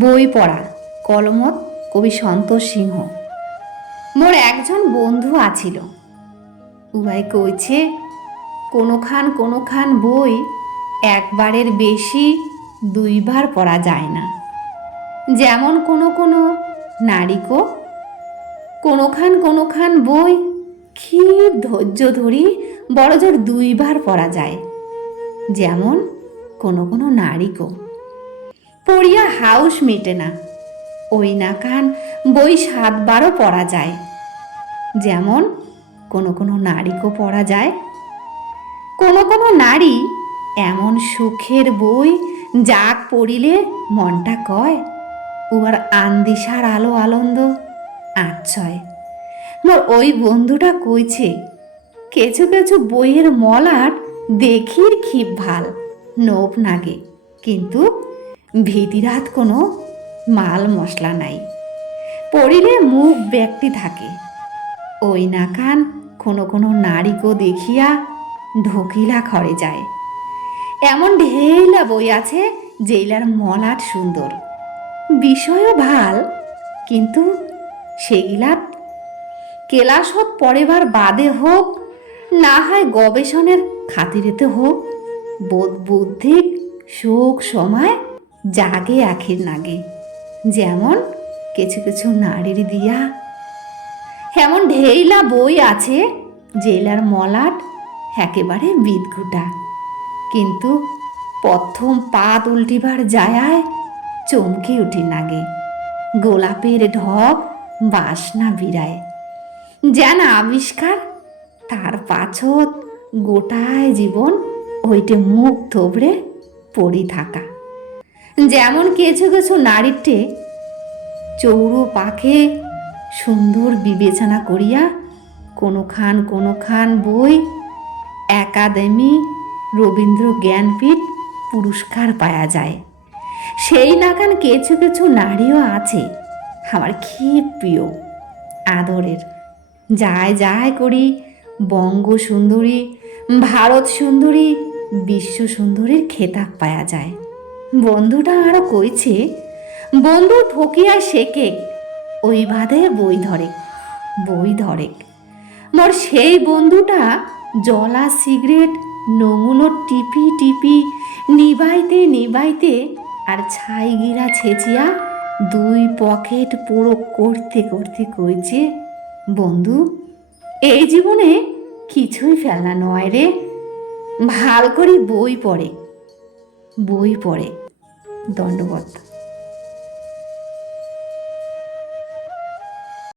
বই পড়া, কলমত কবি সন্তোষ সিংহ। মোর একজন বন্ধু আছিল। উভয় কইছে, কোনোখান কোনোখান বই একবারের বেশি দুইবার পড়া যায় না। যেমন কোনো কোনো নারীকো, কোনোখান কোনোখান বই খুব ধৈর্য ধরি বড়জোর দুইবার পড়া যায়। যেমন কোনো কোনো নারীকো। পড়িয়া হাউস মেটে না। ওই নাকান বই সাতবারও পড়া যায়। যেমন, কোনো কোনো নারীকেও পড়া যায়। কোনো কোনো নারী এমন সুখের বই যাক পড়িলে মনটা কয়, উহার আন্দিসার আলো আনন্দ, আচ্ছয়। মোর ওই বন্ধুটা কইছে কিছু কিছু বইয়ের মলাট দেখির খিপ ভালো, নোপ নাগে। কিন্তু ভিতিরাত কোনো মাল মশলা নাই। পড়িলে মুখ ব্যক্তি থাকে। ওই নাকান কোনো কোনো নারীকেও দেখিয়া ঢকিলা খড়ে যায়। এমন ঢেইলা বই আছে যেইলার মলাট সুন্দর। বিষয়ও ভালো, কিন্তু সেগিলাত কেলাসত পরেবার বাদে হোক, না হয় গবেষণের খাতিরেতে হোক বোধ বুদ্ধিক শোক সময় জাগে আখির নাগে। যেমন কিছু কিছু নারীর দিয়া। এমন ঢেইলা বই আছে, জেলার মলাট একেবারে বিদঘুটা। কিন্তু প্রথম পাত উল্টিবার যায়ায় চমকে উঠি নাগে। গোলাপের ঢক বাসনা বিরায়। যেন আবিষ্কার, তার পাছত গোটায় জীবন ওইটে মুখ থবড়ে পড়ি থাকা। যেমন কিছু কিছু নারীরটে চৌড়ো পাখে সুন্দর বিবেচনা করিয়া কোনো খান কোনো খান বই, একাডেমি রবীন্দ্র জ্ঞানপীঠ পুরস্কার পাওয়া যায়। সেই নাকান কিছু কিছু নারীও আছে। আমার খুব প্রিয়, আদরের। যায় যায় করি বঙ্গ সুন্দরী, ভারত সুন্দরী, বিশ্ব সুন্দরীর খেতাব পাওয়া যায়। বন্ধুটা আরও কইছে, বন্ধু ঠকিয়া শেখে ওই বাদে বই ধরে বই ধরে। মোর সেই বন্ধুটা জলা সিগারেট, নমুনো টিপি টিপি, নিবাইতে নিবাইতে আর ছাই গিরা ছেঁচিয়া দুই পকেট পুরো করতে করতে কইছে, বন্ধু, এই জীবনে কিছুই ফেলা নয় রে, ভালো করে বই পড়ে বই পড়ে। দণ্ডবত